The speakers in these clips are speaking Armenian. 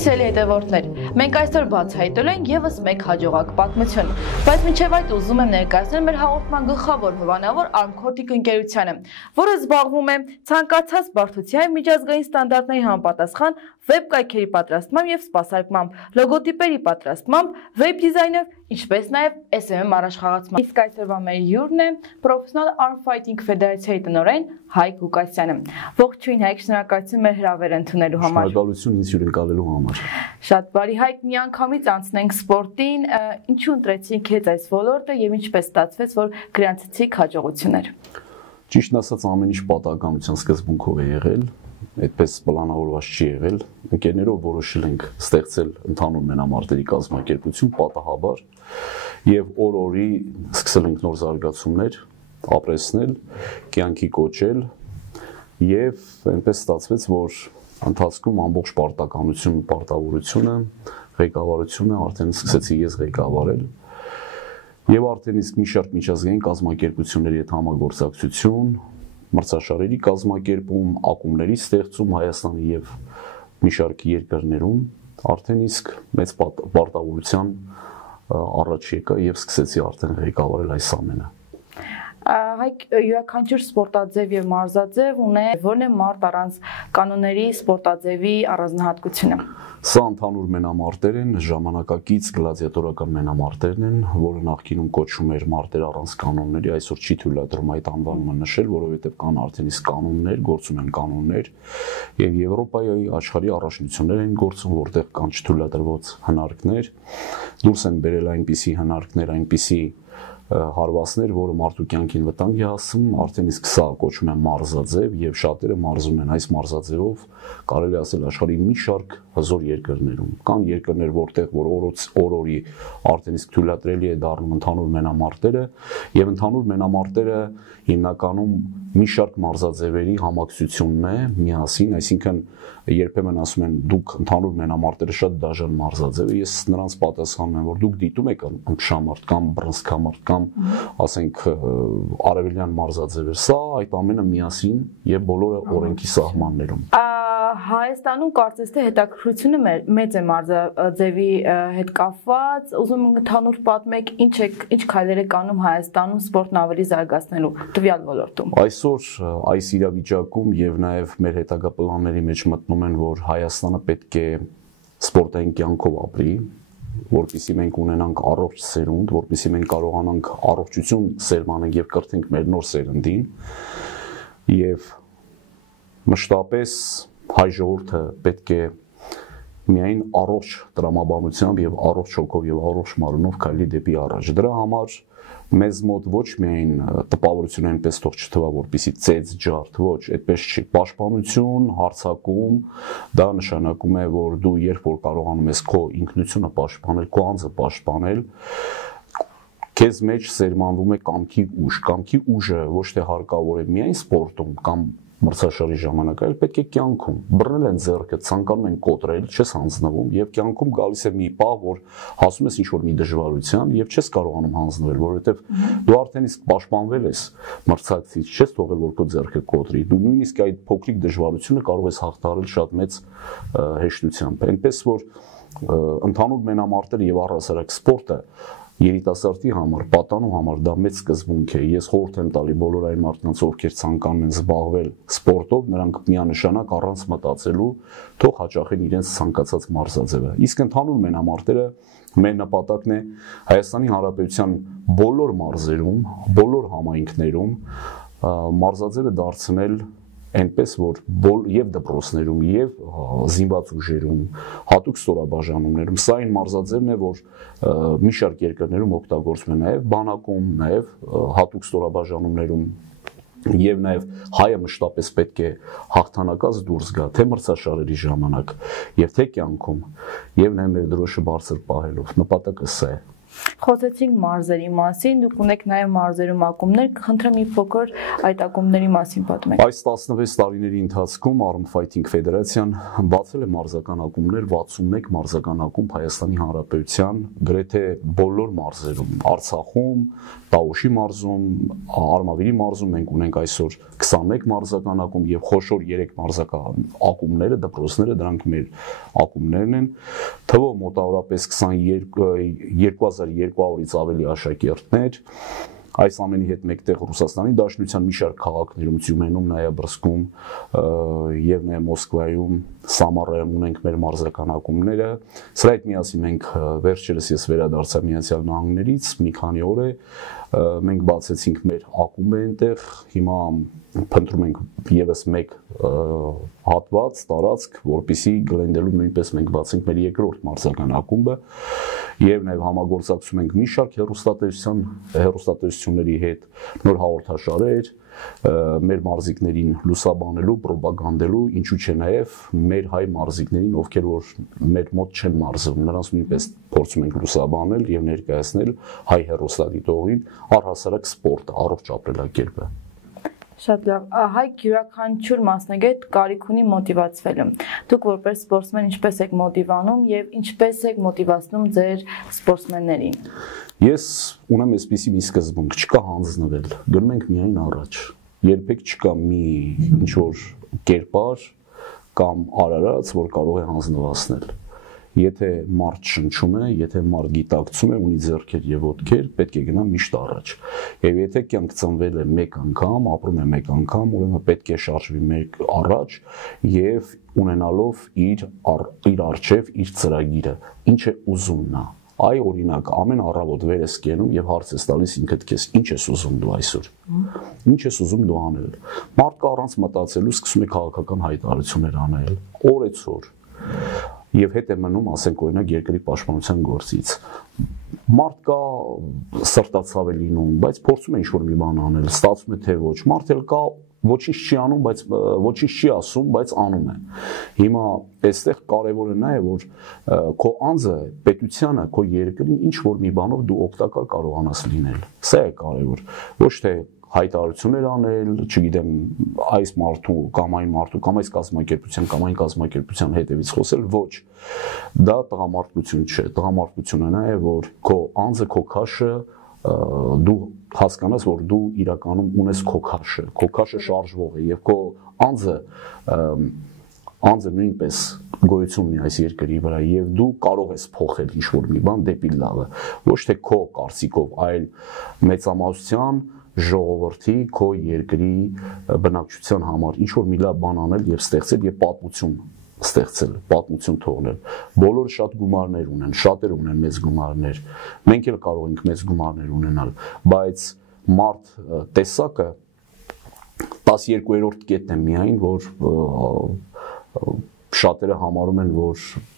Սիրելի հետևորդներ, մենք այսօր բացահայտելու ենք ևս մեկ հաջողակ պատմություն, բայց մինչև այդ ուզում եմ ներկայացնել մեր հաղորդման գլխավոր հովանավոր Armcortic ընկերությանը, որը զբաղվում է ցանկացած բարդության միջազգային ստանդարտների համապատասխան վեբ կայքերի պատրաստմամբ եւ սպասարկմամբ, լոգոտիպերի պատրաստմամբ, վեբ դիզայնով, ինչպես նաեւ SMM առաջխաղացմամբ։ Իսկ այսօրվա մեր հյուրն է Professional Arm Fighting Ֆեդերացիայի տնօրեն Հայկ Ղուկասյանը։ Ողջույն Հայկ, շնորհակալություն մեր հրավերը ընդունելու համար։ Շնորհակալություն ինձ հյուրընկալելու համար։ Շատ բարի Հայկ, միանգամից անցնենք սպորտին, ինչու ընտրեցիք հետ այս ոլորտը եւ ինչպես ստացվեց, որ գրանցեցիք հաջողություններ։ Ճիշտն ասած, ամեն ինչ պատահականության սկզբունքով է եղել, այդպես պլանավորված չի եղել։ Ընկերներով որոշել ենք ստեղծել ընդհանուր մենամարտերի կազմակերպություն պատահաբար եւ օր-օրի սկսել ենք նոր զարգացումներ ապրեսնել, կյանքի կոչել եւ այնպես ստացվեց, որ ընթացքում ամբողջ պարտականությունը, ղեկավարությունը արդեն սկսեցի ես ղեկավարել եւ արդեն իսկ մի շարք միջազգային կազմակերպությունների հետ համագործակցություն, մրցաշարերի կազմակերպում, ակումբների ստեղծում Հայաստանի եւ մի շարք երկրներում արդեն իսկ մեծ պարտավորության առաջ եկա եւ սկսեցի արդեն ղեկավարել այս ամենը։ Հայկ, յուրաքանչյուր սպորտաձև եւ մարզաձև ունե որն է մարդ առանց կանոնների սպորտաձևի առանձնահատկությունը։ Սա ընդհանուր մենամարտեր են, ժամանակակից գլադիատորական մենամարտերն են, որը նախկինում կոչվում էր մարտեր առանց կանոնների, այսօր չի թույլատրում այդ անվանումը նշել, որովհետև կան արդեն իսկ կանոններ, գործում են կանոններ, եւ Եվրոպայի աշխարհի առաջնություններ են գործում, որտեղ կան չթույլատրված հնարքներ, դուրս են բերել այնպիսի հնարքներ, այնպիսի հարվածներ, որը մարդու կյանքին վտանգ է հասցնում, արդեն իսկ սա կոչվում է մարզաձև եւ շատերը մարզում են այս մարզաձևով, կարելի ասել աշխարհի մի շարք հզոր երկրներում։ Կան երկրներ, որտեղ որ օր-օրի արդեն իսկ թույլատրելի է դառնում ընդհանուր մենամարտերը եւ ընդհանուր մենամարտերը հիմնականում մի շարք մարզաձևերի համակցությունն է միասին, այսինքն երբեմն ասում են դուք ընդհանուր մենամարտերը շատ դաժան մարզաձև է, ես նրանց պատասխանում եմ, որ դուք դիտում եք ըմբշամարտ կամ բռնցքամարտ կամ ասենք արևելյան մարզաձևեր, սա այդ ամենը միասին եւ բոլորը օրենքի սահմաններում։ Հայաստանում կարծես թե հետաքրքրությունը մեծ է մարզաձևի հետ կապված, ուզում եմ ընդհանուր պատմեք ինչ քայլեր եք անում Հայաստանում սպորտն ավելի զարգացնելու տվյալ ոլորտում։ Այսօր այս իրավիճակում եւ նաեւ մեր հետագա պլանների մեջ մտնում են, որ Հայաստանը պետք է սպորտային կյանքով ապրի, որպեսզի մենք ունենանք առողջ սերունդ, որպեսզի մենք կարողանանք առողջություն սերմանենք եւ կրթենք մեր նոր սերնդին եւ մշտապես հայ ժողովուրդը պետք է միայն առողջ տրամաբանությամբ եւ առողջ հոգով եւ առողջ մարմնով քայլի դեպի առաջ։ Դրա համար մեզ մոտ ոչ միայն տպավորություն այնպես թող չթվա, որպեսզի ծեծ ջարդ, ոչ, այդպես չի։ Պաշտպանություն, հարձակում, դա նշանակում է, որ դու երբ որ կարողանում ես քո ինքնությունը պաշտպանել, քո անձը պաշտպանել, քեզ մեջ սերմանվում է կամքի ուժը ոչ թե հարկավոր է միայն սպորտում կամ մրցաշարի ժամանակ, այլ պետք է կյանքում։ Բռնել են ձեռքը, ցանկանում են կոտրել, չես հանձնվում եւ կյանքում գալիս է մի պահ, որ հասնում ես ինչ-որ մի դժվարության եւ չես կարողանում հանձնվել, որովհետեւ դու արդեն իսկ պաշտպանվել ես մրցակցից, չես թողել որ քո ձեռքը կոտրի։ Դու նույնիսկ այդ փոքրիկ դժվարությունը կարող ես հաղթահարել շատ մեծ հեշտությամբ։ Այնպես որ ընդհանուր մենամարտերը եւ առհասարակ սպորտը երիտասարդի համար, պատանու համար դա մեծ սկզբունք է։ Ես խորհուրդ եմ տալի բոլոր այն մարդկանց, ովքեր ցանկանում են զբաղվել սպորտով, նրանք միանշանակ առանց մտածելու թող հաճախեն իրենց ցանկացած մարզաձևը։ Իսկ ընդհանուր մենամարտերը մեր նպատակն է Հայաստանի Հանրապետության բոլոր մարզերում, բոլոր համայնքներում մարզաձևը դարձնել այնպես որ եւ դպրոցներում եւ զինված ուժերում հատուկ ստորաբաժանումներում սա այն մարզաձևն է որ մի շարք երկրներում օգտագործվում է նաեւ բանակում նաեւ հատուկ ստորաբաժանումներում եւ նաեւ հայը մշտապես պետք է հաղթանակած դուրս գա թե մրցաշարերի ժամանակ եւ թե կյանքում եւ նաեւ մեր դրոշը բարձր պահելով նպատակը սա է Խոսեցինք մարզերի մասին, դուք ունեք նաև մարզերում ակումբներ, խնդրեմ մի փոքր այդ ակումբների մասին պատմեք։ Այս 16 տարիների ընթացքում Arm Fighting Ֆեդերացիան բացել է մարզական ակումբներ 61 մարզական ակումբ Հայաստանի Հանրապետության գրեթե բոլոր մարզերում, Արցախում, Տավուշի մարզում, Արմավիրի մարզում մենք ունենք այսօր 21 մարզական ակումբ եւ խոշոր 3 մարզական ակումբները, դպրոցները, դրանք մեր ակումբներն են։ Թվով մոտավորապես 2200-ից ավելի աշակերտներ, այս ամենի հետ մեկտեղ Ռուսաստանի Դաշնության մի շարք քաղաքներում, Թյումենում, Նոյաբրսկում եւ նաեւ Մոսկվայում, Սամարայում ունենք մեր մարզական ակումբները։ Սրա հետ միասին մենք վերջերս ես վերադարձա Միացյալ Նահանգներից, մի քանի օր է մենք բացեցինք մեր ակումբը այնտեղ, հիմա փնտրում ենք եւս մեկ հատված, տարածք, որպեսզի Գլենդելում նույնպես մենք բացենք մեր երկրորդ մարզական ակումբը եւ նաեւ համագործակցում ենք մի շարք հեռուստատեսությունների հետ, նոր հաղորդաշարեր, մեր մարզիկներին լուսաբանելու, պրոպագանդելու, ինչու՞ չէ նաեւ մեր հայ մարզիկներին, ովքեր որ մեր մոտ չեն մարզվում, նրանց նույնպես փորձում ենք լուսաբանել եւ ներկայացնել հայ հեռուստադիտողին առհասարակ սպորտը, առողջ ապրելակերպը։ Շատ լավ, Հայկ յուրաքանչյուր մասնագետ կարիք ունի մոտիվացվելու։ Դուք որպես սպորտսմեն ինչպես եք մոտիվանում եւ ինչպես եք մոտիվացնում ձեր սպորտսմեններին։ Ես ունեմ այսպիսի մի սկզբունք, չկա հանձնվել, գնում ենք միայն առաջ։ Երբեք չկա մի ինչ որ կերպար կամ արարած, որ կարող է հանձնվացնել։ Եթե մարդ շնչում է, եթե մարդ գիտակցում է, ունի ձեռքեր եւ ոտքեր, պետք է գնա միշտ առաջ։ Եվ եթե կյանք ծնվել է մեկ անգամ, ապրում է մեկ անգամ, ուրեմն պետք է շարժվի մեկ առաջ եւ ունենալով իր արժեվ իր ծրագիրը, ինչ է ուզում նա։ Այ օրինակ, ամեն առավոտ վեր ես կենում եւ հարց ես տալիս ինքդ քեզ, ինչ ես ուզում դու այսօր։ Ինչ ես ուզում դու անել։ Մարդը առանց մտածելու սկսում է քաղաքական հայտարարություններ անել, օրեցօր։ Եվ հետ է մնում, ասենք օրինակ երկրի պաշտպանության գործից։ Մարդ կա սրտացավ է լինում, բայց փորձում է ինչ-որ մի բան անել, ստացվում է թե ոչ։ Մարդ էլ կա ոչինչ չի անում, բայց ոչինչ չի ասում, բայց անում է։ Հիմա այստեղ կարևորը նա է, որ քո անձը, պետությանը, քո երկրին ինչ-որ մի բանով դու օգտակար կարողանաս լինել։ Սա է կարևոր։ Ոչ թե հայտարարություններ անել, չգիտեմ, այս մարդու կամ այն մարդու կամ այս կազմակերպության կամ այն կազմակերպության հետևից խոսել, ոչ։ Դա տղամարդկություն չէ։ Տղամարդկությունը նա է, որ քո անձը, քո քաշը դու հասկանաս, որ դու իրականում ունես քո քաշը շարժվող է եւ քո անձը նույնպես գոյություն ունի այս երկրի վրա եւ դու կարող ես փոխել ինչ-որ մի բան դեպի լավը, ոչ թե քո կարծիքով, այլ մեծամասնության ժողովրդի, քո երկրի բնակչության համար ինչ-որ մի լավ բան անել եւ ստեղծել եւ պատմություն ստեղծել, պատմություն թողնել։ Բոլորը շատ գումարներ ունեն, շատերը ունեն մեծ գումարներ։ Մենք էլ կարող ենք մեծ գումարներ ունենալ, բայց մարդ տեսակը 12-րդ կետն է միայն, որ շատերը համարում են, որ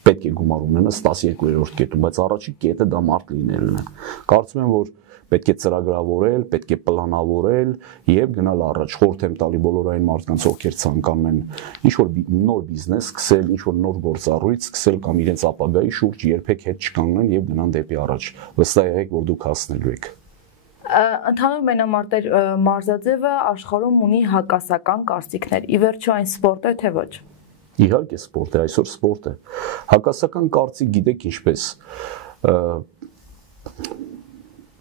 պետք է գումար ունենաս 12-րդ կետում, բայց առաջի կետը դա մարդ լինելն է։ Կարծում եմ, որ պետք է ծրագրավորել, պետք է պլանավորել եւ գնալ առաջ։ Խորհուրդ եմ տալի բոլոր այն մարդկանց, ովքեր ցանկանում են ինչ-որ նոր բիզնես սկսել, ինչ-որ նոր գործառույթ սկսել կամ իրենց ապագայի շուրջ երբեք հետ չկանգնեն եւ գնան դեպի առաջ։ Վստահ եղեք, որ դուք հասնելու եք։ Ընդհանուր մենամարտեր մարզաձևը աշխարհում ունի հակասական կարծիքներ։ Ի վերջո այն սպորտ է, թե ոչ։ Իհարկե սպորտ է, այսօր սպորտ է։ Հակասական կարծիք գիտեք ինչպես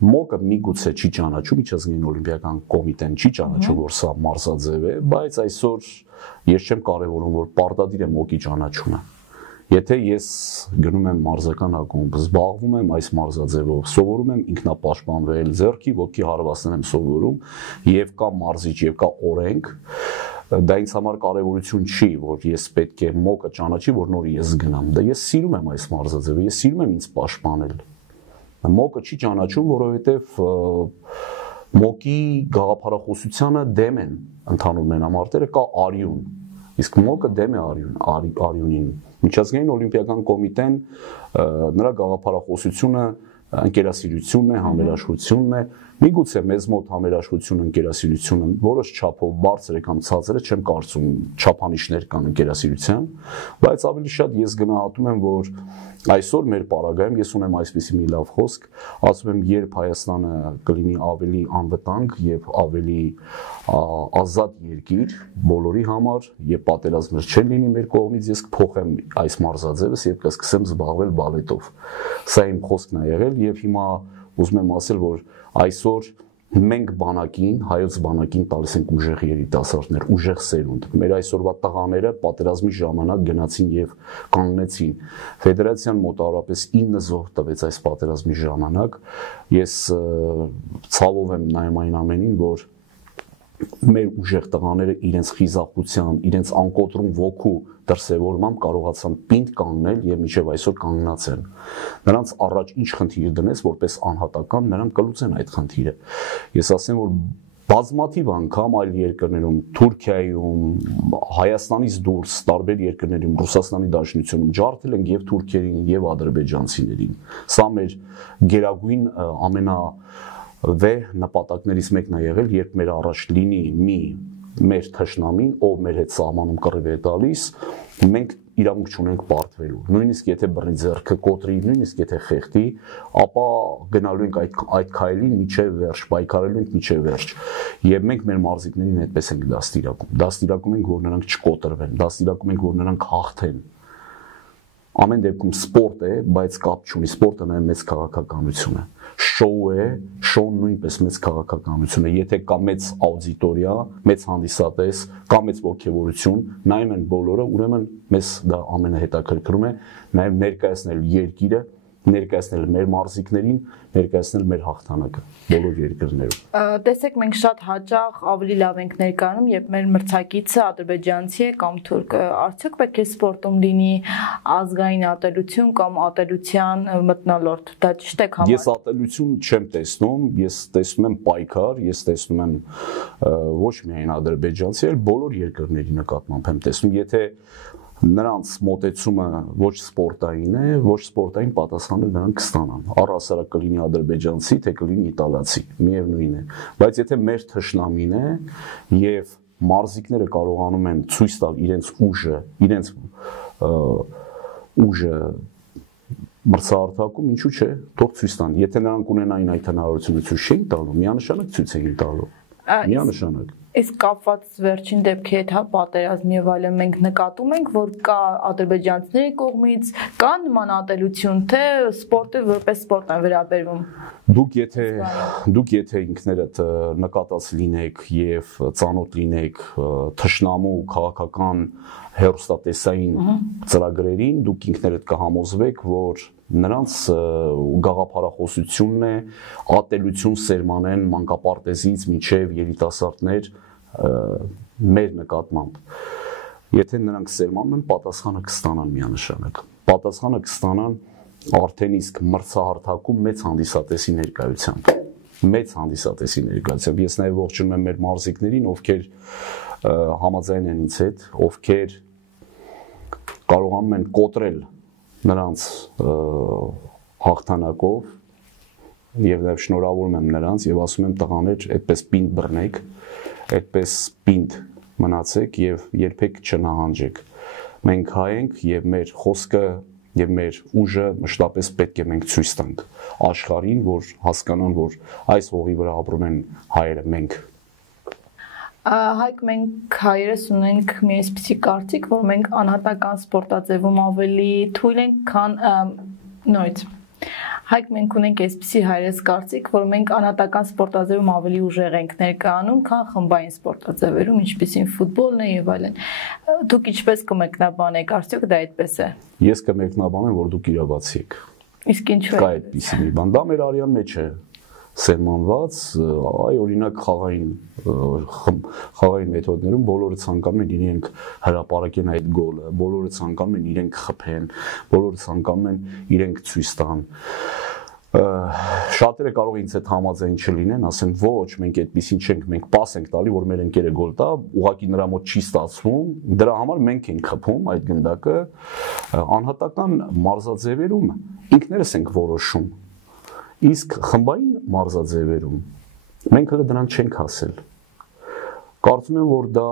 Մոկը միգուցե չի ճանաչում, միջազգային օլիմպիական կոմիտեն չի ճանաչում, որ սա մարզաձև է, բայց այսօր ես չեմ կարևորում, որ պարտադիր է մոկի ճանաչումը։ Եթե ես գնում եմ մարզական ակումբ, զբաղվում եմ այս մարզաձևով, սովորում եմ ինքնապաշտպանվել, ձեռքի ոտքի հարվածներ եմ սովորում, եւ կա մարզիչ, եւ կա օրենք, դա ինձ համար կարևորություն չի, որ ես պետք է մոկը ճանաչի, որ նոր ես գնամ։ Դա ես սիրում եմ այս մարզաձևը, ես սիրում եմ ինձ պաշտպանել։ Մոկը չի ճանաչում, որովհետև մոկի գաղափարախոսությանը դեմ են ընդհանուր մենամարտերը, կա արյուն, իսկ մոկը դեմ է արյունին։ Միջազգային օլիմպիական կոմիտեն նրա գաղափարախոսությունը ընկերասիրությունն է, համերաշխությունն է, միգուցե մեզ մոտ համերաշխությունը, ընկերասիրությունը որոշ չափով բարձր է կամ ցածր է, չեմ կարծում չափանիշներ կան ընկերասիրության, բայց ավելի շատ ես գնահատում եմ, որ այսօր մեր պարագայում ես ունեմ այսպիսի մի լավ խոսք, ասում եմ, երբ Հայաստանը կլինի ավելի անվտանգ եւ ավելի ազատ երկիր բոլորի համար, եւ պատերազմներ չեն լինի մեր կողմից, ես կփոխեմ այս մարզաձևս եւ կսկսեմ զբաղվել բալետով։ Սա իմ խոսքն է եղել եւ հիմա ուզում եմ ասել, որ այսօր մենք բանակին, հայոց բանակին տալիս ենք ուժեղ երիտասարդներ, ուժեղ սերունդ։ Մեր այսօրվա տղաները պատերազմի ժամանակ գնացին եւ կանգնեցին։ Ֆեդերացիան մոտավորապես 9 զոհ տվեց այս պատերազմի ժամանակ։ Ես ցավով եմ նայում այն ամենին, որ մեր ուժեղ տղաները իրենց խիզախության, իրենց անկոտրում ոգու դրսևորմամբ կարողացան պինդ կանգնել եւ մինչեւ այսօր կանգնած են։ Նրանց առաջ ինչ խնդիր դնես որպես անհատական, նրանք կլուծեն այդ խնդիրը։ Ես ասեմ, որ բազմաթիվ անգամ այլ երկրներում, Թուրքիայում, Հայաստանից դուրս տարբեր երկրներում, Ռուսաստանի Դաշնությունում ջարդել են եւ թուրքերին եւ ադրբեջանցիներին։ Սա մեր գերագույն վեհ նպատակներից մեկն է եղել, երբ մեր առաջ լինի մեր թշնամին, ով մեր հետ սահմանում կռիվ է տալիս, մենք իրավունք չունենք պարտվելու։ Նույնիսկ եթե բռնի ձեռքը կոտրի, նույնիսկ եթե խեղդի, ապա գնալու ենք այդ քայլին միջև վերջ, պայքարելու ենք միջև վերջ։ Եվ մենք մեր մարզիկներին այդպես ենք դաստիարակում։ Դաստիարակում ենք, որ նրանք չկոտրվեն, դաստիարակում ենք, որ նրանք հաղթեն։ Ամեն դեպքում սպորտ է, բայց կապ չունի, սպորտը նաև մեծ քաղաքականություն է։ Շոու է, շոուն նույնպես մեծ քաղաքականություն է։ Եթե կա մեծ աուդիտորիա, մեծ հանդիսատես, կա մեծ ոգևորություն, նայում են բոլորը, ուրեմն մեզ դա ամենահետաքրքրում է, նաև ներկայացնել երկիրը, ներկայացնել մեր մարզիկներին, ներկայացնել մեր հաղթանակը բոլոր երկրներում։ Տեսեք, մենք շատ հաճախ ավելի լավ ենք ներկայանում, երբ մեր մրցակիցը ադրբեջանցի է կամ թուրք։ Արդյոք պետք է սպորտում լինի ազգային ատելություն կամ ատելության մթնոլորտ։ Դա ճիշտ է համարում։ Ես ատելություն չեմ տեսնում, ես տեսնում եմ պայքար, ես տեսնում եմ ոչ միայն ադրբեջանցի, այլ բոլոր երկրների նկատմամբ եմ տեսնում, եթե նրանց մոտեցումը ոչ սպորտային է, ոչ սպորտային պատասխանը նրանք կստանան։ Առհասարակ կլինի ադրբեջանցի, թե կլինի իտալացի, միևնույն է։ Բայց եթե մեր թշնամին է եւ մարզիկները կարողանում են ցույց տալ իրենց ուժը մրցահարթակում, ինչու՞ չէ, թող ցույց տան։ Եթե նրանք ունենային այդ հնարավորությունը ցույց չէին տալու, միանշանակ ցույց էին տալու։ Միանշանակ։ Իսկ կապված վերջին դեպքի հետ, հա, պատերազմի եւ այլն, մենք նկատում ենք, որ կա ադրբեջանցիների կողմից կա նման ատելություն, թե սպորտը որպես սպորտ է վերաբերվում։ Դուք եթե ինքներդ նկատած լինեք եւ ծանոթ լինեք թշնամու քաղաքական հերոստատեսային ծրագրերին, դուք ինքներդ կհամոզվեք, որ նրանց գաղափարախոսությունն է ատելություն սերմանեն մանկապարտեզից մինչև երիտասարդներ մեր նկատմամբ։ Եթե նրանք սերմանում են, պատասխանը կստանան միանշանակ։ Պատասխանը կստանան արդեն իսկ մրցահարթակում մեծ հանդիսատեսի ներկայությամբ։ Մեծ հանդիսատեսի ներկայությամբ։ Ես նաև ողջունում եմ մեր մարզիկներին, ովքեր համաձայն են ինձ հետ, ովքեր կարողանում են կոտրել նրանց հաղթանակով եւ նաեւ շնորհավորում եմ նրանց եւ ասում եմ տղաներ, այդպես պինդ բռնեք, այդպես պինդ մնացեք եւ երբեք չնահանջեք։ Մենք հայ ենք եւ մեր խոսքը եւ մեր ուժը մշտապես պետք է մենք ցույց տանք աշխարհին, որ հասկանան, որ այս հողի վրա ապրում են հայերը, մենք։ Հայկ, մենք հայերս ունենք մի այսպիսի կարծիք, որ մենք անհատական սպորտաձևում ավելի թույլ ենք, քան նույնիսկ։ Հայկ, մենք ունենք այսպիսի հայերս կարծիք, որ մենք անհատական սպորտաձևում ավելի ուժեղ ենք ներկայանում, քան խմբային սպորտաձևերում, ինչպիսին ֆուտբոլն է եւ այլն։ Դուք ինչպես կմեկնաբանեք, արդյոք դա այդպես է։ Ես կմեկնաբանեմ, որ դուք իրավացի եք։ Իսկ ինչու է։ Կա այդպիսի մի բան, դա մեր արյան մեջ է սերմանված, այ օրինակ խաղային մեթոդներում բոլորը ցանկանում են իրենք հրապարակեն այդ գոլը, բոլորը ցանկանում են իրենք խփեն, բոլորը ցանկանում են իրենք ցույց տան։ Շատերը կարող ինձ հետ համաձայն չլինեն, ասեն ոչ, մենք այդպեսին չենք, մենք պաս ենք տալի, որ մեր ընկերը գոլ տա, ուղղակի նրա մոտ չի ստացվում, դրա համար մենք ենք խփում այդ գնդակը, անհատական մարզաձևերում ինքներս ենք որոշում։ Իսկ խմբային մարզաձևերում մենք հələ դրանք չենք հասել։ Կարծում եմ, որ դա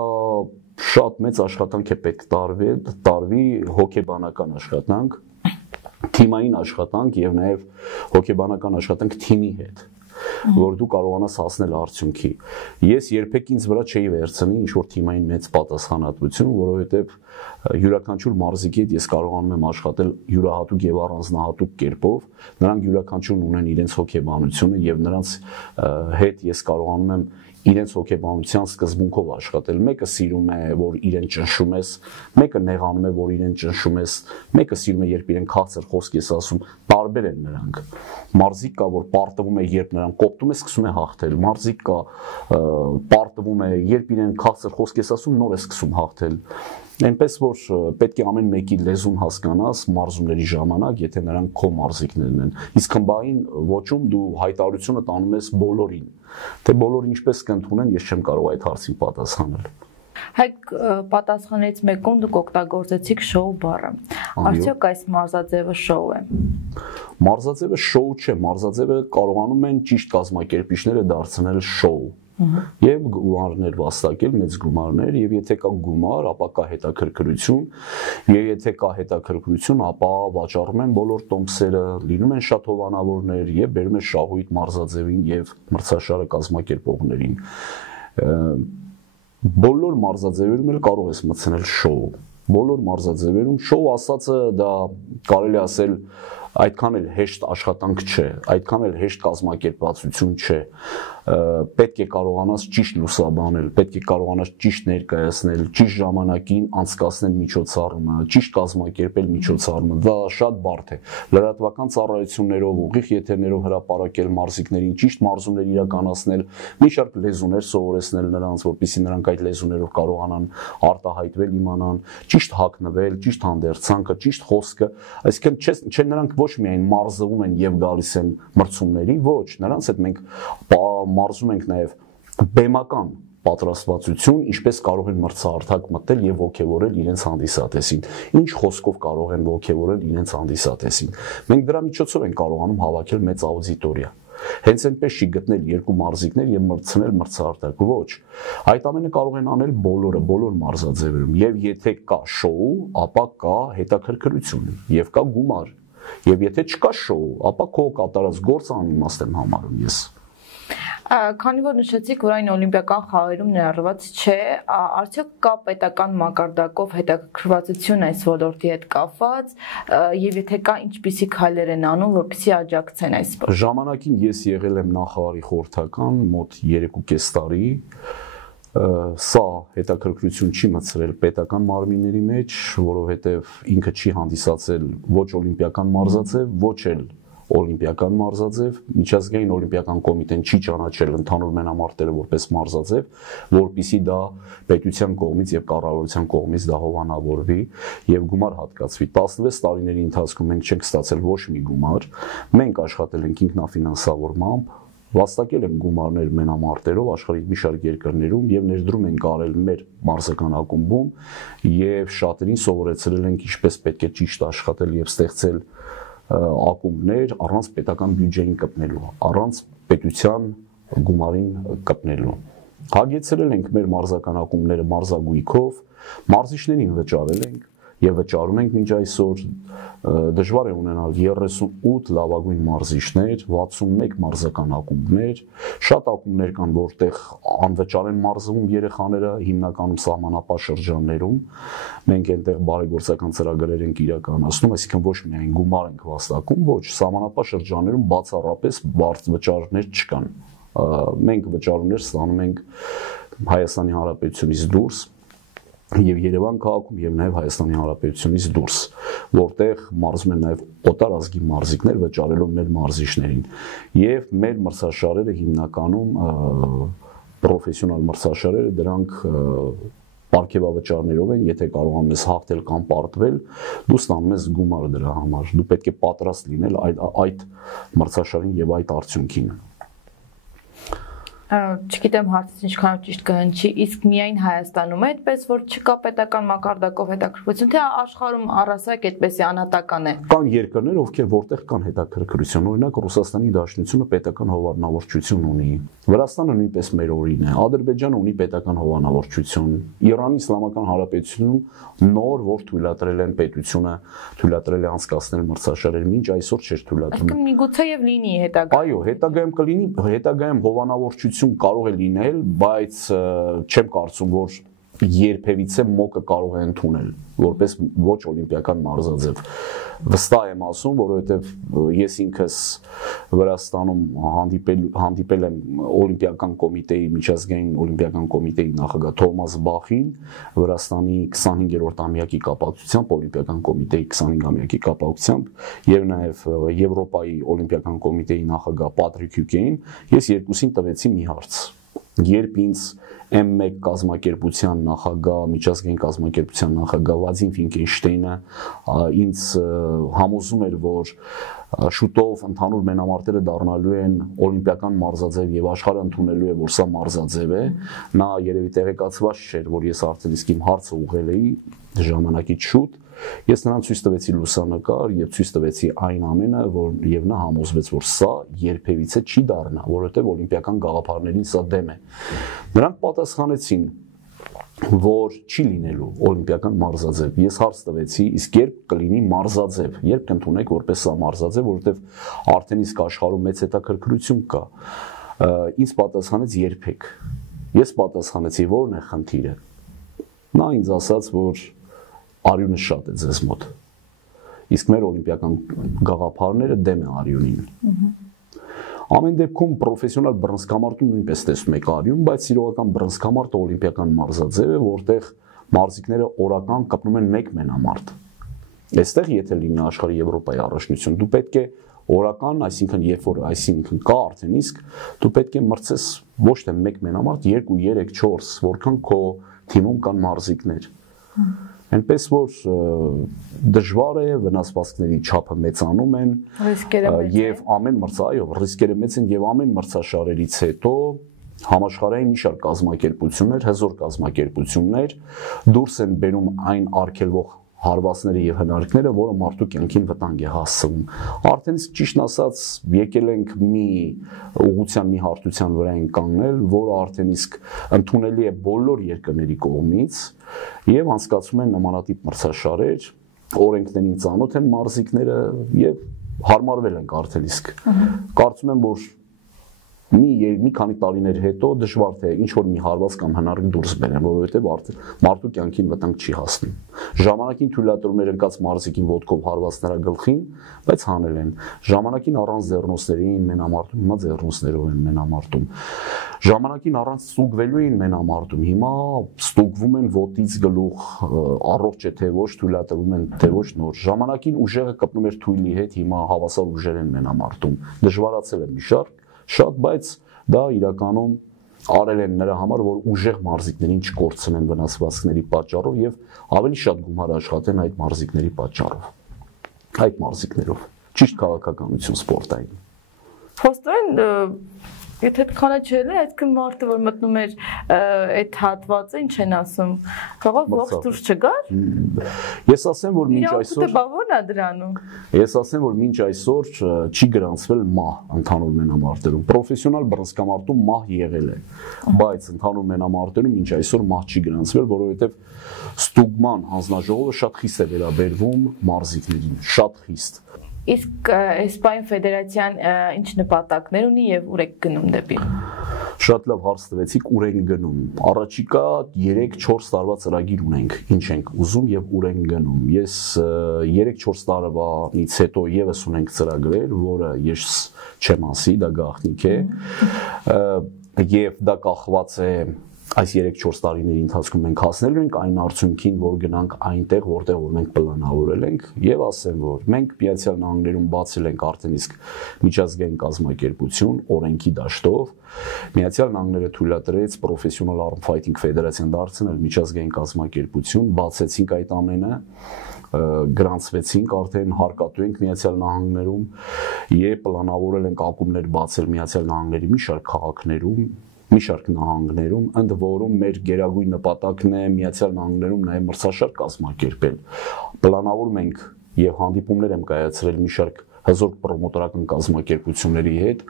շատ մեծ աշխատանք է պետք տարվի հոգեբանական աշխատանք, թիմային աշխատանք եւ նաեւ հոգեբանական աշխատանք թիմի հետ, որ դու կարողանաս հասնել արդյունքի։ Ես երբեք ինձ վրա չէի վերցնի ինչ որ թիմային մեծ պատասխանատվություն, որովհետեւ յուրաքանչյուր մարզիկի հետ ես կարողանում եմ աշխատել յուրահատուկ եւ առանձնահատուկ կերպով, նրանք յուրաքանչյուրն ունեն իրենց հոգեբանությունը եւ նրանց հետ ես կարողանում եմ իրենց հոգեբանության սկզբունքով աշխատել։ Մեկը սիրում է, որ իրեն ճնշում ես, մեկը նեղանում է, որ իրեն ճնշում ես, մեկը սիրում է, երբ իրեն քաղցր խոսք ես ասում, տարբեր են նրանք։ Մարզիկ կա, որ պարտվում է, երբ նրան կոպտում է, սկսում է հաղթել։ Մարզիկ կա, պարտվում է, երբ իրեն քաղցր խոսք ես ասում, նոր է սկսում հաղթել։ Այնպես որ պետք է ամեն մեկի լեզուն հասկանաս մարզումների ժամանակ, եթե նրանք քո մարզիկներն են։ Իսկ խմբային ոճում դու հայտարարությունը տանում ես բոլորին։ Թե բոլորը ինչպես կընդունեն, ես չեմ կարող այդ հարցին պատասխանել։ Հայկ պատասխանից մեկում դուք օգտագործեցիք շոու բառը։ Արդյոք այս մարզաձևը շոու է։ Մարզաձևը շոու չէ, մարզաձևը կարողանում են ճիշտ կազմակերպիչները դարձնել շոու։ Եվ գումարներ վաստակել, մեծ գումարներ, եւ եթե կա գումար, ապա կա հետաքրքրություն, եւ եթե կա հետաքրքրություն, ապա վաճառում են բոլոր տոմսերը, լինում են շատ հովանավորներ եւ բերում են շահույթ մարզաձևին եւ մրցաշարը կազմակերպողներին։ Բոլոր մարզաձևերում էլ կարող ես մտցնել շոու։ Բոլոր մարզաձևերում շոու ասածը դա կարելի ասել այդքան էլ հեշտ աշխատանք չէ, այդքան էլ հեշտ կազմակերպվածություն չէ։ Պետք է կարողանաս ճիշտ լուսաբանել, պետք է կարողանաս ճիշտ ներկայացնել, ճիշտ ժամանակին անցկացնել միջոցառումը, ճիշտ կազմակերպել միջոցառումը։ Դա շատ բարդ է։ Լրատվական ծառայություններով, ուղիղ եթերներով հրապարակել մարզիկներին, ճիշտ մարզումներ իրականացնել, մի շարք լեզուներ սովորեցնել նրանց, որպեսզի նրանք այդ լեզուներով կարողանան արտահայտվել, իմանան, ճիշտ հագնվել, ճիշտ հանդերձանքը, ճիշտ խոսքը, այսինքն չեն նրանք ոչ միայն մարզվում են եւ գալիս են մրցումների, ոչ, նրանց հետ մենք մարզում ենք նաեւ բեմական պատրաստվածություն, ինչպես կարող են մրցահարթակ մտնել եւ ողջևորել իրենց հանդիսատեսին, ինչ խոսքով կարող են ողջևորել իրենց հանդիսատեսին։ Մենք դրա միջոցով ենք կարողանում հավաքել մեծ աուդիտորիա։ Հենց այնպես չի գտնել երկու մարզիկներ եւ մրցնել մրցահարթակ, ոչ։ Այդ ամենը կարող են անել բոլորը, բոլոր մարզաձևերում, եւ եթե կա շոու, ապա կա հետաքրքրություն եւ կա գումար։ Եվ եթե չկա շոու, ապա քո կատարած գործը անիմաստ եմ համարում ես։ Քանի որ նշեցիք, որ այն օլիմպիական խաղերում ներառված չէ, արդյոք կա պետական մակարդակով հետաքրքրվածություն այս ոլորտի հետ կապված, եւ եթե կա, ինչպիսի քայլեր են անում, որպեսզի աջակցեն այս սպորտին։ Ժամանակին ես եղել եմ նախարարի խորհրդական մոտ 3.5 տարի։ Սա հետաքրքրություն չի մտցրել պետական մարմինների մեջ, որովհետև ինքը չի հանդիսացել ոչ օլիմպիական մարզաձև, ոչ էլ օլիմպիական մարզաձև, միջազգային օլիմպիական կոմիտեն չի ճանաչել ընդհանուր մենամարտերը որպես մարզաձև, որpիսի դա պետության կողմից եւ կառավարության կողմից դա հովանավորվի եւ գումար հատկացվի։ 16 տարիների ընթացքում մենք չենք ստացել ոչ մի գումար, մենք աշխատել ենք ինքնաֆինանսավորմամբ, վաստակել եմ գումարներ մենամարտերով աշխարհի մի շարք երկրներում եւ ներդրում ենք արել մեր մարզական ակումբում եւ շատերին սովորեցրել ենք ինչպես պետք է ճիշտ աշխատել եւ ստեղծել ակումբներ առանց պետական բյուջեին կպնելու, առանց պետության գումարին կպնելու։ Հագեցրել ենք մեր մարզական ակումբները մարզագույքով, մարզիչներին վճարել ենք եւ վճարում ենք մինչ այսօր։ Դժվար է ունենալ 38 լավագույն մարզիչներ, 61 մարզական ակումբներ, շատ ակումբներ կան, որտեղ անվճար են մարզվում երեխաները, հիմնականում սահմանապահ շրջաններում։ Մենք այնտեղ բարեգործական ծրագրեր ենք իրականացնում, այսինքն ոչ միայն գումար ենք վաստակում, ոչ, սահմանապահ շրջաններում բացառապես բարձ վճարներ չկան։ Մենք վճարումներ ստանում ենք Հայաստանի Հանրապետությունից դուրս եւ Երևան քաղաքում եւ նաեւ Հայաստանի Հանրապետությունից դուրս, որտեղ մարզում են նաեւ օտար ազգի մարզիկներ վճարելով մեր մարզիչներին։ Եվ մեր մրցաշարերը հիմնականում պրոֆեսիոնալ մրցաշարերը, դրանք պարգևավճարներով են, եթե կարողանում ես հաղթել կամ պարտվել, դու ստանում ես գումար դրա համար։ Դու պետք է պատրաստ լինել այդ մրցաշարին եւ այդ արդյունքին։ Չգիտեմ հարցից ինչքանով ճիշտ կհնչի, իսկ միայն Հայաստանում է այդպես, որ չկա պետական մակարդակով հետաքրքրություն, թե աշխարհում առասարակ այդպեսի անհատական է։ Կան երկրներ, ովքեր որտեղ կան հետաքրքրություն, օրինակ Ռուսաստանի Դաշնությունը պետական հովանավորչություն ունի։ Վրաստանը նույնպես մեր օրինն է։ Ադրբեջանը ունի պետական հովանավորչություն։ Իրանի Իսլամական Հանրապետությունում նոր որ թույլատրել են պետությունը, թույլատրել է անցկացնել մրցաշարեր, մինչ այսօր չէր թույլատրում։ Այսինքն միգուցե եւ լինի հետագա։ Այո, հետագայում կլինի, հետագայում հովանավորչություն կարող է լինել, բայց չեմ կարծում, որ երբևիցե ՄՕԿ-ը կարող է ընդունել որպես ոչ օլիմպիական մարզաձև։ Վստահ եմ ասում, որովհետև ես ինքս Վրաստանում հանդիպել եմ օլիմպիական կոմիտեի, միջազգային օլիմպիական կոմիտեի նախագահ Թոմաս Բախին, Վրաստանի 25-րդ ամյակի կապակցությամբ, օլիմպիական կոմիտեի 25-ամյակի կապակցությամբ եւ նաեւ Եվրոպայի օլիմպիական կոմիտեի նախագահ Պատրիկ Հյուկեին, ես երկուսին տվեցի մի հարց։ Երբ ինձ M1 կազմակերպության նախագահ, միջազգային կազմակերպության նախագահ Վադիմ Ֆինկենշտեյնը ինձ համոզում էր, որ շուտով ընդհանուր մենամարտերը դառնալու են օլիմպիական մարզաձև եւ աշխարհը ընդունելու է, որ սա մարզաձև է, նա երևի տեղեկացված չէր, որ ես արդեն իսկ իմ հարցը ուղղել էի ժամանակից շուտ։ Ես նրան ցույց տվեցի լուսանկար եւ ցույց տվեցի այն ամենը, որ եւ նա համոզվեց, որ սա երբևիցե չի դառնա, որովհետեւ օլիմպիական գաղափարներին սա դեմ է։ Նրանք պատասխանեցին, որ չի լինելու օլիմպիական մարզաձև։ Ես հարց տվեցի, իսկ երբ կլինի մարզաձև, երբ կընդունեք որպես սա մարզաձև, որովհետեւ արդեն իսկ աշխարհում մեծ հետաքրքրություն կա։ Ինձ պատասխանեց երբեք։ Ես պատասխանեցի, որն է խնդիրը։ Նա ինձ ասաց, որ արյունը շատ է ձեզ մոտ։ Իսկ մեր օլիմպիական գաղափարները դեմ է արյունին։ Ամեն դեպքում պրոֆեսիոնալ բռնցքամարտում նույնպես տեսնում եք արյուն, բայց իրողական բռնցքամարտը օլիմպիական մարզաձև է, որտեղ մարզիկները օրական կպնում են մեկ մենամարտ։ Այստեղ եթե լինի աշխարհի Եվրոպայի առաջնություն, դու պետք է օրական, այսինքն երբ որ այսինքն կա արդեն իսկ, դու պետք է մրցես ոչ թե մեկ մենամարտ, 2, 3, 4, որքան քո թիմում կան մարզիկներ։ Այնպես որ դժվար է, վնասվածքների չափը մեծանում են եւ ամեն ռիսկերը մեծ են եւ ամեն մրցաշարերից հետո համաշխարհային մի շարք կազմակերպություններ, հզոր կազմակերպություններ դուրս են բերում այն արգելվող հարվածները եւ հնարքները, որը մարդու կյանքին վտանգ է հասցնում։ Արդեն իսկ ճիշտ ասած եկել ենք մի ուղղության, մի հարթության վրա են կանգնել, որը արդեն իսկ ընդունելի է բոլոր երկրների կողմից եւ անցկացում են նմանատիպ մրցաշարեր, օրենքներին ծանոթ են մարզիկները եւ հարմարվել ենք արդեն իսկ։ Կարծում եմ, որ մի քանի տարիներ հետո դժվար թե ինչ որ մի հարված կամ հնարք դուրս բերեն, որովհետև արդեն մարդու կյանքին վտանգ չի հասնում։ Ժամանակին թույլատրում էր ընկած մարզիկին ոտքով հարված նրա գլխին, բայց հանել են։ Ժամանակին առանց ձեռնոցների էին մենամարտում, հիմա ձեռնոցներով են մենամարտում։ Ժամանակին առանց ստուգվելու էին մենամարտում, հիմա ստուգվում են ոտից գլուխ, առողջ է թե ոչ, թույլատրում են թե ոչ նոր։ Ժամանակին ուժեղը կպնում էր թույլի հետ, հիմա հավասար ուժեր են մենամարտում։ Դժվարացել է մի շարք շատ, բայց դա իրականում արել են նրա համար, որ ուժեղ մարզիկներին չկորցնեն վնասվածքների պատճառով եւ ավելի շատ գումար աշխատեն այդ մարզիկների պատճառով։ Այդ մարզիկներով ճիշտ քաղաքականություն սպորտային։ Փոստորեն եթե քանը չէր, այսքան մարդը որ մտնում էր այդ հատվածը, ինչ են ասում, կարող ողջ դուրս չգար։ Ես ասեմ, որ մինչ այսօր բավոն է դրանում։ Ես ասեմ, որ մինչ այսօր չի գրանցվել մահ ընդհանուր մենամարտերում։ Պրոֆեսիոնալ բռնցքամարտում մահ եղել է, բայց ընդհանուր մենամարտերում մինչ այսօր մահ չի գրանցվել, որովհետև ստուգման հանձնաժողովը շատ խիստ է վերաբերվում մարզիկներին, շատ խիստ։ Իսկ Իսպան ֆեդերացիան ինչ նպատակներ ունի եւ ուր է գնում դեպի։ Շատ լավ հարց տվեցիք, ուր ենք գնում։ Առաջիկա 3-4 տարվա ծրագիր ունենք, ինչ ենք ուզում եւ ուր ենք գնում։ Ես 3-4 տարվանից հետո եւս ունենք ծրագրեր, որը ես չեմ ասի, դա գաղտնիք է։ Եվ դա կախված է այս 3-4 տարիների ընթացքում մենք հասնելու ենք այն արդյունքին, որ գնանք այնտեղ, որտեղ որ մենք պլանավորել ենք, եւ ասեմ, որ մենք Միացյալ Նահանգներում բացել ենք արդեն իսկ միջազգային կազմակերպություն օրենքի դաշտով։ Միացյալ Նահանգները թույլատրեց Professional Arm Fighting Federation դարձնել միջազգային կազմակերպություն, բացեցինք այդ ամենը, գրանցվեցինք արդեն հարկատու ենք Միացյալ Նահանգներում եւ պլանավորել ենք ակումբներ բացել Միացյալ Նահանգների մի շարք քաղաքներում մի շարք նահանգներում, ընդ որում մեր գերագույն նպատակն է Միացյալ Նահանգներում նաև մրցաշար կազմակերպել։ Պլանավորում ենք եւ հանդիպումներ եմ կայացրել մի շարք հզոր պրոմոտորական կազմակերպությունների հետ։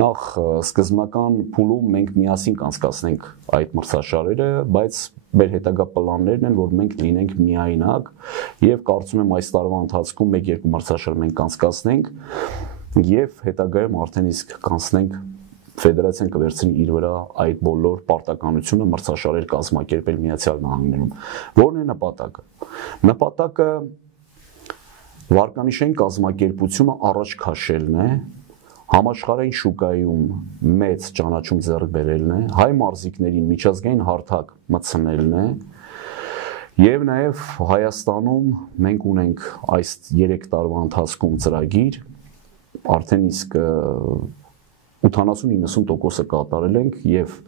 Նախ սկզբնական փուլում մենք միասին կանցկացնենք այդ մրցաշարերը, բայց մեր հետագա պլաններն են, որ մենք լինենք միայնակ եւ կարծում եմ այս տարվա ընթացքում 1-2 մրցաշար մենք կանցկացնենք եւ հետագայում արդեն իսկ կանցնենք ֆեդերացիան կվերցնի իր վրա այդ բոլոր պարտականությունը մրցաշարեր կազմակերպել Միացյալ Նահանգներում։ Որն է նպատակը։ Նպատակը վարկանիշային կազմակերպությունը առաջ քաշելն է, համաշխարհային շուկայում մեծ ճանաչում ձեռք բերելն է, հայ մարզիկներին միջազգային հարթակ մտցնելն է, եւ նաեւ Հայաստանում մենք ունենք այս 3 տարվա ընթացքում ծրագիր, արդեն իսկ 80-90% կատարել ենք եւ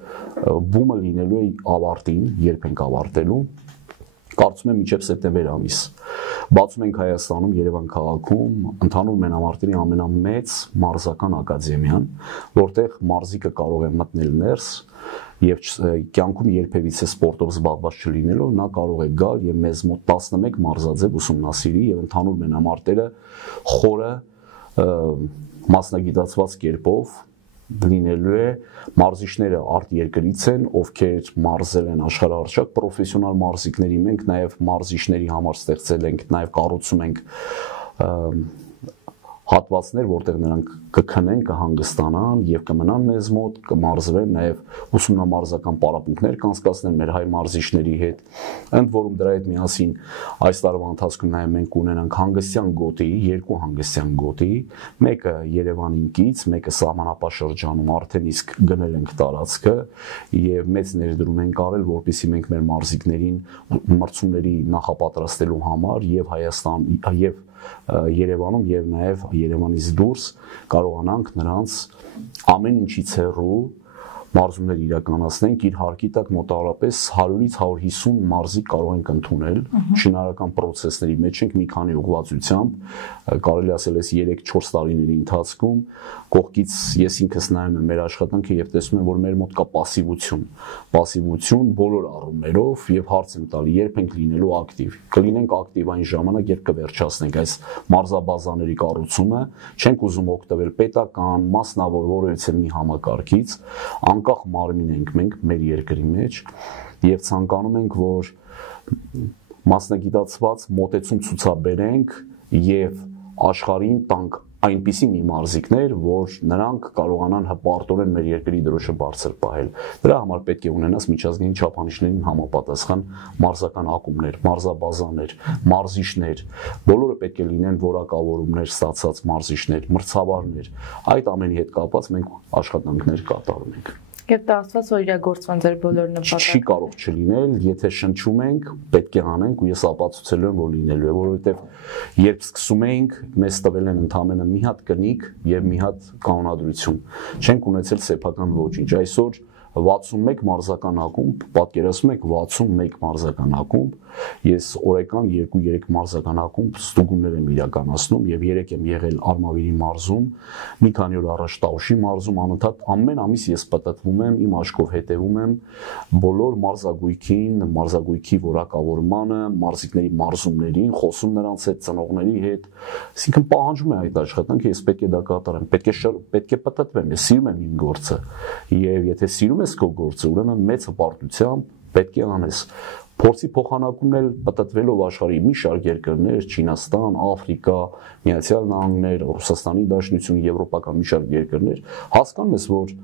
բումը լինելու է ավարտին, երբ ենք ավարտելու, կարծում եմ մինչև սեպտեմբեր ամիս։ Բացում ենք Հայաստանում Երևան քաղաքում ընդհանուր մենամարտերի ամենամեծ մարզական ակադեմիան, որտեղ մարզիկը կարող է մտնել ներս եւ կյանքում երբևիցե սպորտով զբաղված չլինելով նա կարող է գալ եւ մեզ մոտ 11 մարզաձև ուսումնասիրի եւ ընդհանուր մենամարտերը խորը մասնագիտացված կերպով լինելու է մարզիչները արտերկրից են, ովքեր մարզել են աշխարհահռչակ պրոֆեսիոնալ մարզիկների, մենք նաև մարզիչների համար ստեղծել ենք, նաև կառուցում ենք հատվածներ, որտեղ նրանք կքնեն, կհանգստանան եւ կմնան մեզ մոտ, կմարզվեն, նաեւ ուսումնամարզական պարապմունքներ կանցկացնեն մեր հայ մարզիչների հետ։ Ընդ որում դրա հետ միասին այս տարվա ընթացքում նաեւ մենք ունենանք հանգստյան գոտի, 2 հանգստյան գոտի, մեկը Երևանին կից, մեկը Սահմանապահ շրջանում արդեն իսկ գնել ենք տարածքը եւ մեծ ներդրում ենք արել, որպեսզի մենք մեր մարզիկներին մրցումների նախապատրաստելու համար եւ Հայաստան եւ Երևանում եւ նաեւ Երևանից դուրս կարողանանք նրանց ամեն ինչից հեռու մարզումներ իրականացնենք իր հարկի տակ մոտավորապես 100-ից 150 մարզիկ կարող ենք ընդունել շինարարական process-ների մեջ ենք մի քանի ուղղվածությամբ կարելի ասել է 3-4 տարիների ընթացքում կողքից ես ինքս նայում եմ մեր աշխատանքը եւ տեսնում եմ որ մեր մոտ կա պասիվություն բոլոր առումներով եւ հարց եմ տալի երբ ենք լինելու ակտիվ կլինենք ակտիվ այն ժամանակ երբ կվերջացնենք այս մարզաբազաների կառուցումը չենք ուզում օգտվել պետական մասնավոր որևիցե մի համակարգից անկախ մարմին ենք մենք մեր երկրի մեջ եւ ցանկանում ենք որ մասնագիտացված մոտեցում ցուցաբերենք եւ աշխարհին տանք այնպիսի մի մարզիկներ, որ նրանք կարողանան հպարտորեն մեր երկրի դրոշը բարձր պահել։ Դրա համար պետք է ունենաս միջազգային չափանիշներին համապատասխան մարզական ակումբներ, մարզաբազաներ, մարզիչներ, բոլորը պետք է լինեն որակավորումներ ստացած մարզիչներ, մրցավարներ։ Այդ ամենի հետ կապված մենք աշխատանքներ կատարում ենք։ Եվ դա ասված որ իրագործվան ձեր բոլոր նպատակները։ Չի կարող չլինել, եթե շնչում ենք, պետք է անենք ու ես ապացուցելու եմ, որ լինելու է, որովհետև երբ սկսում էինք, մեզ տվել են ընդամենը մի հատ կնիկ եւ մի հատ կանոնադրություն։ Չենք ունեցել սեփական ոչինչ։ Այսօր 61 մարզական ակումբ, պատկերացնում եք 61 մարզական ակումբ, ես օրական 2-3 մարզական ակումբ ստուգումներ եմ իրականացնում եւ 3 եմ եղել Արմավիրի մարզում, մի քանի օր առաջ Տաուշի մարզում անընդհատ ամեն ամիս ես պատտվում եմ, իմ աչքով հետևում եմ բոլոր մարզագույքին, մարզագույքի որակավորմանը, մարզիկների մարզումներին, խոսում նրանց հետ, ծնողների հետ, այսինքն պահանջում է այդ աշխատանքը, ես պետք է դա կատարեմ, պետք է պատտվեմ, ես սիրում եմ իմ գործը եւ եթե սիրում ես քո գործը, ուրեմն մեծ հպարտությամբ պետք է անես։ Փորձի փոխանակումն էլ պատտվելով աշխարհի մի շարք երկրներ, Չինաստան, Աֆրիկա, Միացյալ Նահանգներ, Ռուսաստանի Դաշնություն, եվրոպական մի շարք երկրներ, հասկանում ես, որ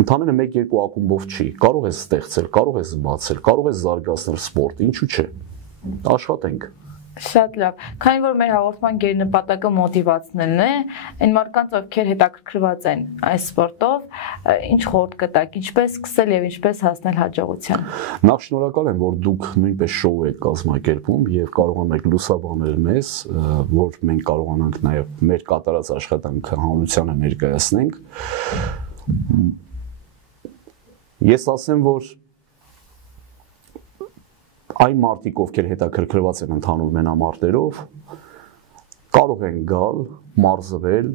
ընդամենը 1-2 ակումբով չի, կարող ես ստեղծել, կարող ես բացել, կարող ես զարգացնել սպորտը, ինչու՞ չէ։ Աշխատենք։ Շատ լավ։ Քանի որ մեր հաղորդման գերնպատակը մոտիվացնելն է, այն մարդկանց, ովքեր հետաքրքրված են այս սպորտով, ինչ խորհուրդ կտաք, ինչպես սկսել եւ ինչպես հասնել հաջողության։ Նախ շնորհակալ եմ, որ դուք նույնպես շոու եք կազմակերպում եւ կարողանում եք լուսաբանել մեզ, որ մենք կարողանանք նաեւ մեր կատարած աշխատանքը հանրությանը ներկայացնենք։ Ես ասեմ, որ այն մարդիկ, ովքեր հետաքրքրված են ընդհանուր մենամարտերով, կարող են գալ, մարզվել,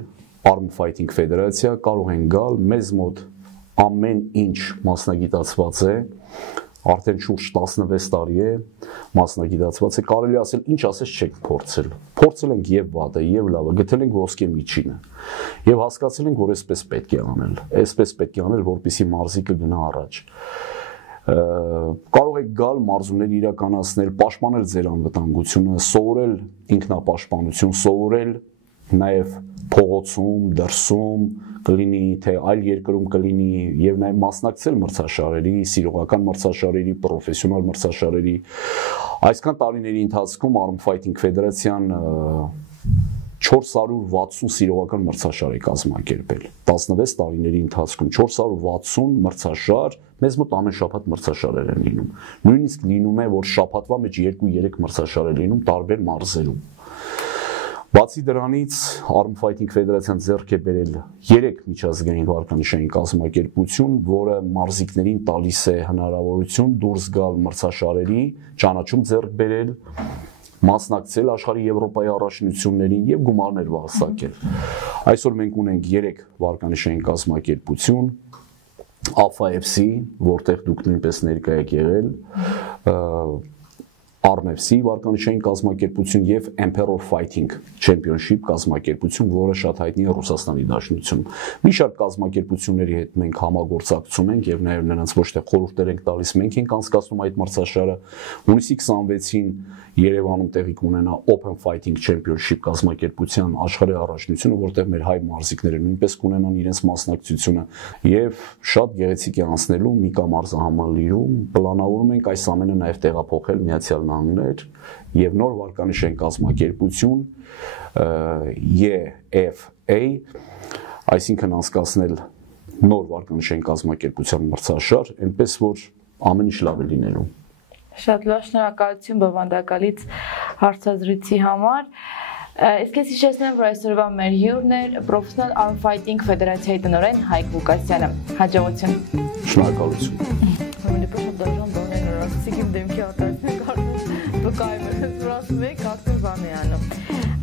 Arm Fighting Ֆեդերացիա, կարող են գալ մեզ մոտ ամեն ինչ մասնագիտացված է, արդեն շուրջ 16 տարի է մասնագիտացված է, կարելի ասել ինչ ասես չեք փորձել։ Փորձել ենք եւ վատը, եւ լավը, գտել ենք ոսկե միջինը։ Եվ հասկացել ենք, որ այսպես պետք է անել։ Այսպես պետք է անել, որպեսզի մարզիկը գնա առաջ։ Կարող եք գալ մարզումներ իրականացնել, պաշտպանել ձեր անվտանգությունը, սովորել ինքնապաշտպանություն, սովորել նաև փողոցում, դրսում կլինի, թե այլ երկրում կլինի եւ նաև մասնակցել մրցաշարերի, սիրողական մրցաշարերի, պրոֆեսիոնալ մրցաշարերի։ Այսքան տարիների ընթացքում Arm Fighting Ֆեդերացիան 460 սիրողական մրցաշար է կազմակերպել 16 տարիների ընթացքում 460 մրցաշար, մեզ մոտ ամեն շաբաթ մրցաշարեր են լինում։ Նույնիսկ լինում է, որ շաբաթվա մեջ 2-3 մրցաշար է լինում տարբեր մարզերում։ Բացի դրանից Arm Fighting Ֆեդերացիան ձեռք է բերել 3 միջազգային վարկանիշային կազմակերպություն, որը մարզիկներին տալիս է հնարավորություն դուրս գալ մրցաշարերի, ճանաչում ձեռք բերել, մասնակցել աշխարհի Եվրոպայի առաջնություններին եւ գումարներ վաստակել։ Այսօր մենք ունենք 3 վարկանիշային կազմակերպություն, AFA-FC, որտեղ դուք նույնպես ներկա եք եղել, ARM-FC վարկանիշային կազմակերպություն եւ Emperor Fighting Championship կազմակերպություն, որը շատ հայտնի է Ռուսաստանի Դաշնությունում։ Մի շարք կազմակերպությունների հետ մենք համագործակցում ենք եւ նաեւ նրանց ոչ թե խորհուրդներ ենք տալիս, մենք ենք անցկացնում այդ մրցաշարը։ Հունիսի 26-ին Երևանում տեղի կունենա Open Fighting Championship կազմակերպության աշխարհի առաջնությունը, որտեղ մեր հայ մարզիկները նույնպես կունենան իրենց մասնակցությունը եւ շատ գեղեցիկ է անցնելու Միկա մարզահամալիրում։ Պլանավորում ենք այս ամենը նաեւ տեղափոխել Միացյալ Նահանգներ եւ նոր վարկանիշային կազմակերպություն EFA, այսինքն անցկացնել նոր վարկանիշային կազմակերպության մրցաշար, այնպես որ ամեն ինչ լավ է լինելու։ Շատ լավ, շնորհակալություն բովանդակալից հարցազրույցի համար։ Իսկ ես հիշեցնեմ, որ այսօրվա մեր հյուրն էր Professional Arm Fighting Ֆեդերացիայի տնօրեն Հայկ Ղուկասյանը։ Հաջողություն։ Շնորհակալություն։ Հոմենիպոշ դաժան բաներ նորացիք իմ դեմքի արտադրություն կարող վկայում եմ, որ ասում եք, ասում բան է անում։